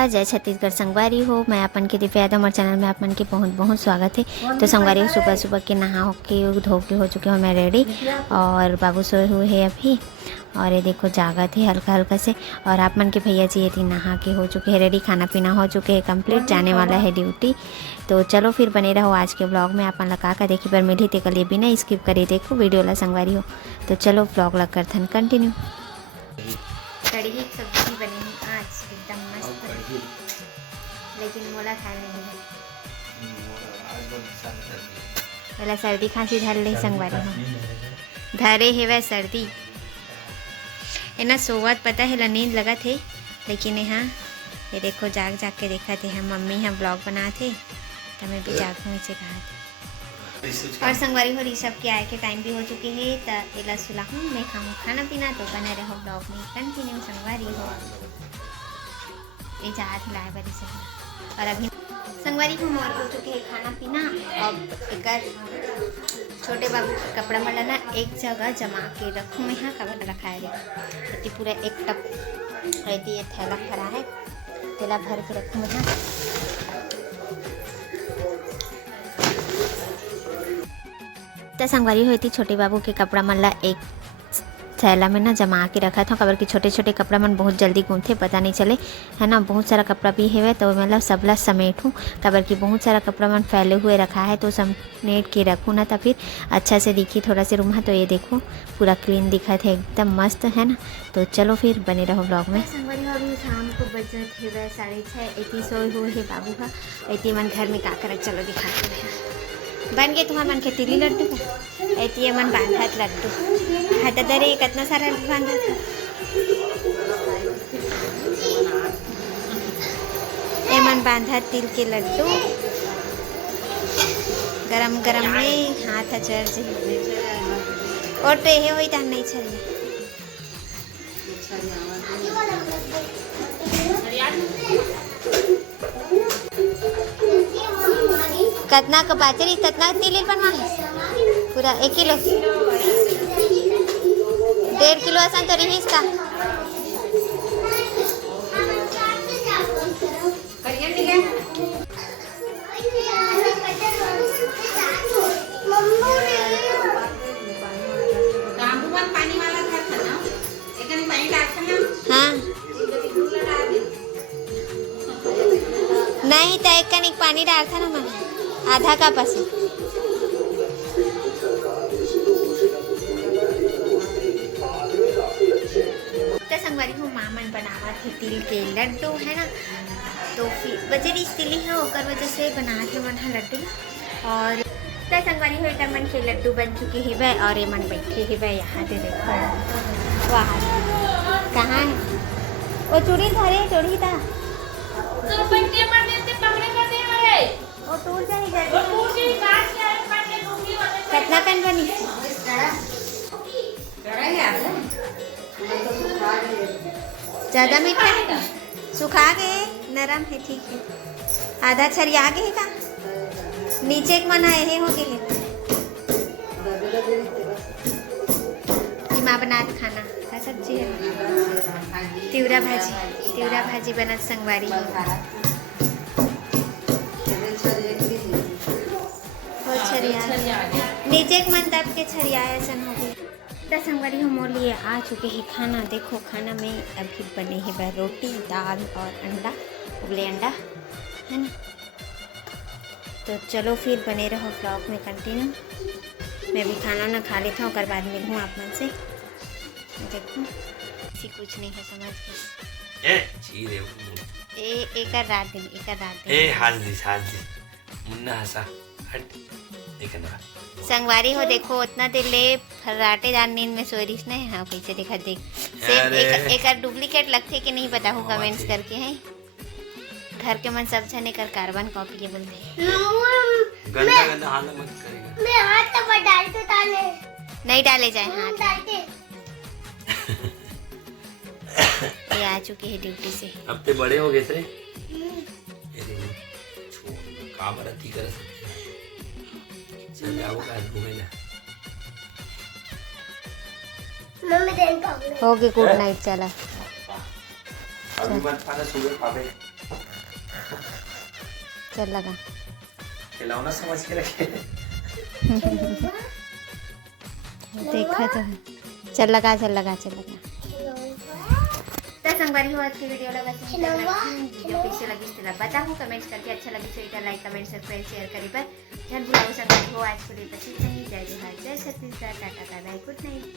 नमस्कार, जय छत्तीसगढ़ संगवारी हो। मैं अपन के दिव्या यादव, हमारे चैनल में अपन के बहुत बहुत स्वागत है। तो संगवारी हो, सुबह सुबह के नहा के धो के हो चुके हो मैं रेडी, और बाबू सोए हुए हैं अभी। और ये देखो जागा थे हल्का हल्का से। और आप मन के भैया जी ये थी नहा के हो चुके हैं रेडी, खाना पीना हो चुके हैं कंप्लीट, जाने वाला है ड्यूटी। तो चलो फिर बने रहो आज के ब्लॉग में। अपन लगा कर देखी पर मिली थे कल, बिना स्किप करे देखो वीडियो ला संगवारी हो। तो चलो ब्लॉग लग कर थन कंटिन्यू। कड़ी की सब्जी बनी है आज एकदम मस्त, लेकिन मोला खाए नहीं है। पहला सर्दी खांसी धर ले संगवारी हो, धरे है वह सर्दी है ना। सोवत पता है नींद लगा थे, लेकिन यहाँ ये देखो जाग जाग के देखा थे हम मम्मी यहाँ ब्लॉग बना थे, तो मैं भी जागूँ इसे कहा था। और संगवारी हो ऋषभ के आए के टाइम भी हो चुके हैं, तो एला सुला हूँ मैं खाऊँ खाना पीना। तो बने रहो ब्लॉग में कंटिन्यू संगवारी हो। ये चाहत हिलाए बड़ी से। और अभी संगवारी हो मोर हो चुके हैं खाना पीना। अब एक छोटे बाबू कपड़ा मला ना एक जगह जमा के रखूँ मैं, यहाँ कपड़ा रखाएगा तो पूरा एक टप रहती है। थैला भरा है, थैला भर के रखूँ मैं यहाँ। तो संगवारी हुई थी छोटे बाबू के कपड़ा मन ला एक थैला में ना जमा के रखा था। कबर के छोटे छोटे कपड़ा मन बहुत जल्दी घूमते पता नहीं चले है ना। बहुत सारा कपड़ा भी है तो मतलब सबला समेटूँ, कबर की बहुत सारा कपड़ा मन फैले हुए रखा है तो समेट के रखूँ ना, तो फिर अच्छा से दिखी थोड़ा से रूम है। तो ये देखो पूरा क्लीन दिखा थे एकदम मस्त है ना। तो चलो फिर बने रहो ब्लॉग में। संगवारी हो शाम को बजट है 6:30 इतनी सोए हुए है बाबू का। इतनी मन घर में का कर चलो दिखाते हैं। बन गए तुम्हारे मन के तिली लड्डू का ऐती मन बांधत लड्डू खाता दरे कितना सारा बांधा था। ए मन बांधा तिल के लड्डू गरम गरम में हाथ चढ़ जाए। और तो यही हुई तो नहीं चलिए कितना का बाचरी कितना तिल बनवा पूरा 1 किलो 1.5 किलो असन तो रही इसका। हाँ नहीं तो एक कनिक पानी डाल था ना मैंने आधा का पस। तो संगवारी हो मामन बनावा थे तिल के लड्डू है ना। तो फिर बजरी तिली है ओकर वजह से बना थे मन लड्डू। और तो संगवारी हो एक मन के लड्डू बन चुके हैं वह, और ये मन बैठे है वह यहाँ से देखो। वाह कहाँ है वो चूड़ी धरे चूड़ी था वो टूट जाएगी। कितना कन बनी ज़्यादा मीठा है, सुखा गए नरम है ठीक है। आधा छरिया गए का नीचे एक मन आए हो गए माँ बना खाना का सब्जी है। तिवरा भाजी बनत संगवारी नीचे एक मन दब के छरियाया सन हो गई। तो संगवारी हम मोर लिए आ चुके हैं खाना। देखो खाना में अभी बने हैं वह रोटी दाल और अंडा, उबले अंडा है ना। तो चलो फिर बने रहो ब्लॉग में कंटिन्यू। मैं भी खाना ना खा लेता हूँ, बाद मिलूँ आप मन से। देखो किसी कुछ नहीं है समझ के एक रात दिन मुन्ना हंसा हट संगवारी हो। देखो उतना देर ले फर्राटेदार नींद में सोई रही नहीं। हाँ कैसे देखा देख सेम एक डुप्लीकेट लगते कि नहीं पता हो कमेंट्स करके हैं। घर के मन सब जने कर कार्बन कॉपी के बोलते गंदा गंदा हाल मत करेगा। मैं हाथ तो डाल तो डाले नहीं डाले जाए हाथ। ये आ चुके हैं ड्यूटी से। अब ते बड़े हो गए थे काम रती कर चल जाओ आज घूमे ना। मम्मी देन का हो गए गुड नाइट चला। अभी मत खाना सुबह खावे चल लगा खिलौना समझ के रखे। देखा तो है। चल लगा तो संगवारी हो आज की वीडियो लगा वीडियो कैसे लगी इसका बताओ कमेंट्स करके। अच्छा लगी तो एक लाइक कमेंट सब्सक्राइब शेयर करी पर ध्यान भुलाओ संगवारी हो आज के लिए बस इतना ही। जय जोहार, जय Chhattisgarh, tata bye bye, good night.